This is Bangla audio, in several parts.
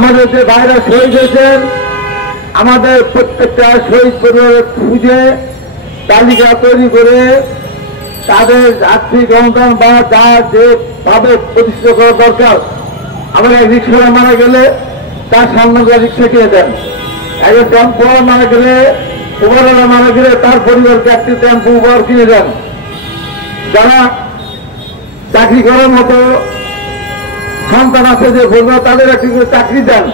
আমাদের যে ভাইরা শহীদ হয়েছেন, আমাদের প্রত্যেকটা শহীদ পরিবারের খুঁজে তালিকা তৈরি করে তাদের আর্থিক অনুদান বা যা যেভাবে প্রতিষ্ঠিত করা দরকার। আমরা রিক্সাওয়ালা মারা গেলে তার সামনে রিক্সা কিনে দেন, একজন টেম্পোওয়ালা মারা গেলে, উবারওয়ালা মারা গেলে তার পরিবারকে একটি টেম্পো উবার কিনে দেন। যারা চাকরি করার মতো সন্তান আছে যে বলবো তাদের একটি করে চাকরি দেন।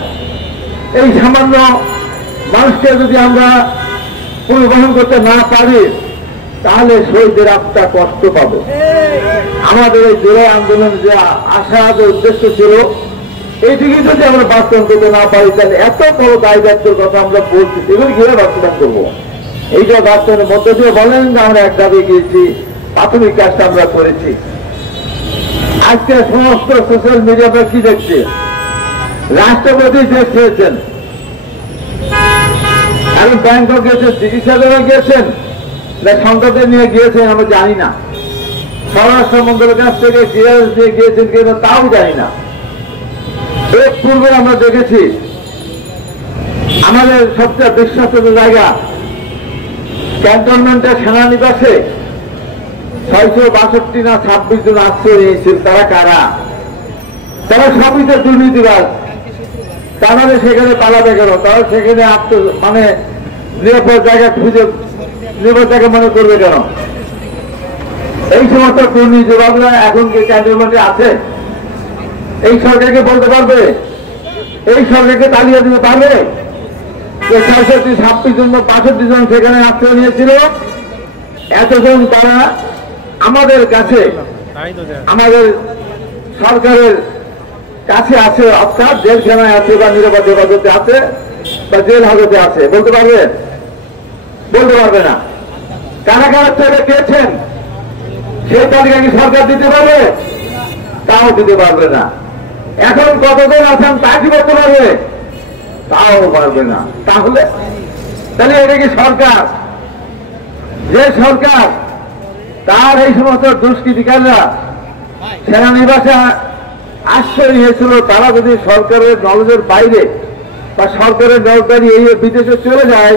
এই সামান্য মানুষকে যদি আমরা পরিবহন করতে না পারি তাহলে শহীদের আত্মা কষ্ট পাবে। আমাদের এই জোড়া আন্দোলনের যে আশা যে উদ্দেশ্য ছিল এইটিকে যদি আমরা বাস্তবায়ন করতে না পারি তাহলে এত বড় দায় দায়িত্বের কথা আমরা বলছি এগুলি কিভাবে বাস্তবায়ন করবো? এইটা বাস্তবায়নের মধ্যে দিয়ে বলেন যে আমরা এক দাবি গিয়েছি, প্রাথমিক কাজটা আমরা করেছি। আজকে সমস্ত সোশ্যাল মিডিয়া কি দেখছে, রাষ্ট্রপতি দেশ ছেড়েছেন, এখন ব্যাংকক গিয়েছেন, চিকিৎসা দেওয়া গিয়েছেন না সন্তানদের নিয়ে গিয়েছেন আমরা জানি না, স্বরাষ্ট্র মন্ত্রকের কাছ থেকে ক্লিয়ারেন্স দিয়ে গিয়েছেন কিনা তাও জানি না। এর পূর্বে আমরা দেখেছি আমাদের সবচেয়ে বিশ্বস্ত জায়গা ক্যান্টনমেন্টের সেনানিবাসে 662 না 26 জন আশ্রয় নিয়েছিল। তারা কারা? তারা সবই তো দুর্নীতিবাজ। তারা সেখানে পালাবে কেন? তারা সেখানে মানে নিরাপদ জায়গা খুঁজে নিরাপদ জায়গা মনে করবে কেন? এই সমস্ত দুর্নীতিবাজরা এখন কি ক্যান্টনমেন্টে আছে? এই সরকারকে বলতে পারবে? এই সরকারকে তালিকা দিতে পারবে যে 626 জন 65 জন সেখানে আশ্রয় নিয়েছিল? এতজন তারা আমাদের কাছে, আমাদের সরকারের কাছে আছে, অর্থাৎ জেলখানায় আছে বা নিরাপদ হেফাজতে আছে বা জেল হাজতে আছে। বলতে পারবে? বলতে পারবে না। কারা কারা ছেড়ে গিয়েছেন সেই তালিকা কি সরকার দিতে পারবে? তাও দিতে পারবে না। এখন কতজন আছেন তা কি বলতে পারবে? তাও পারবে না। তাহলে এটা কি সরকার? যে সরকার তার এই সমস্ত দুষ্কৃতিকারীরা সেনানিবাসে আশ্রয় নিয়েছিল, তারা যদি সরকারের নলেজের বাইরে বা সরকারের নজরদারি এই বিদেশে চলে যায়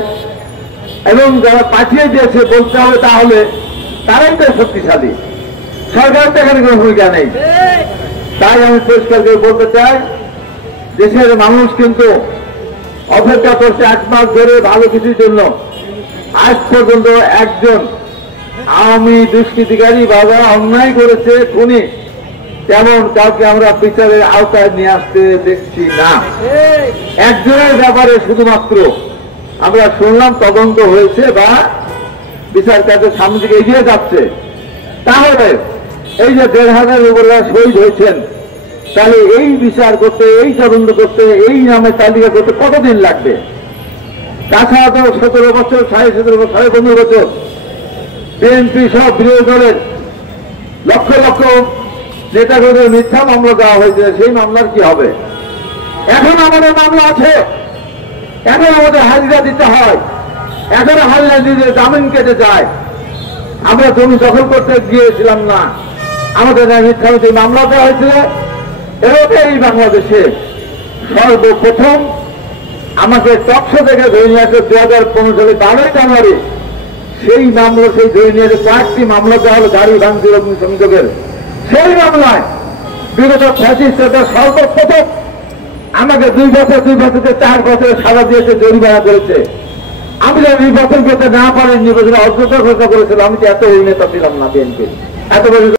এবং যারা পাঠিয়ে দিয়েছে বলতে হবে তাহলে তারাই তো শক্তিশালী, সরকারের তো এখানে কোনো ভূমিকা নেই। তাই আমি পরিষ্কার করে বলতে চাই, দেশের মানুষ কিন্তু অপেক্ষা করছে 1 মাস ধরে ভালো কিছুর জন্য। আজ পর্যন্ত একজন আওয়ামী দুষ্কৃতিকারী বা যারা অন্যায় করেছে খুনি তেমন কাউকে আমরা বিচারের আওতায় নিয়ে আসতে দেখছি না। একজনের ব্যাপারে শুধুমাত্র আমরা শুনলাম তদন্ত হয়েছে বা বিচার কাজের সামনে দিকে এগিয়ে যাচ্ছে। তাহলে এই যে 1,500-এর উপরে শহীদ হয়েছেন, তাহলে এই বিচার করতে, এই তদন্ত করতে, এই নামে তালিকা করতে কতদিন লাগবে? তাছাড়া তো 17 বছর, 17.5 বছর, 15 বছর বিএনপি সব বিরোধী দলের লক্ষ লক্ষ নেতাকর্মীদের মিথ্যা মামলা দেওয়া হয়েছে। সেই মামলার কি হবে? এখন আমাদের মামলা আছে, এখন আমাদের হাজিরা দিতে হয়, এখন হাজিরা দিতে জামিন কেটে যায়। আমরা জমি দখল করতে গিয়েছিলাম না, আমাদের মিথ্যা মামলা দেওয়া হয়েছিল। এভাবে এই বাংলাদেশে সর্বপ্রথম আমাকে টকশো থেকে ধরে নিয়ে আসে 2015 সালে 12 জানুয়ারি। সেই মামলা, সেই ধরে নিয়ে কয়েকটি মামলা দেওয়া হলো গাড়ি ভাঙচুর অগ্নিসংযোগের। সেই মামলায় বিগত 25 সরকার সর্বপ্রথম আমাকে 2 বছর 4 বছরের সাজা দিয়েছে, জরিমানা করেছে। আমি যদি নির্বাচন করতে না পারি, নির্বাচনে অযোগ্য ঘোষণা করেছিল। আমি তো এত নেতা ছিলাম না বিএনপি, এত বছর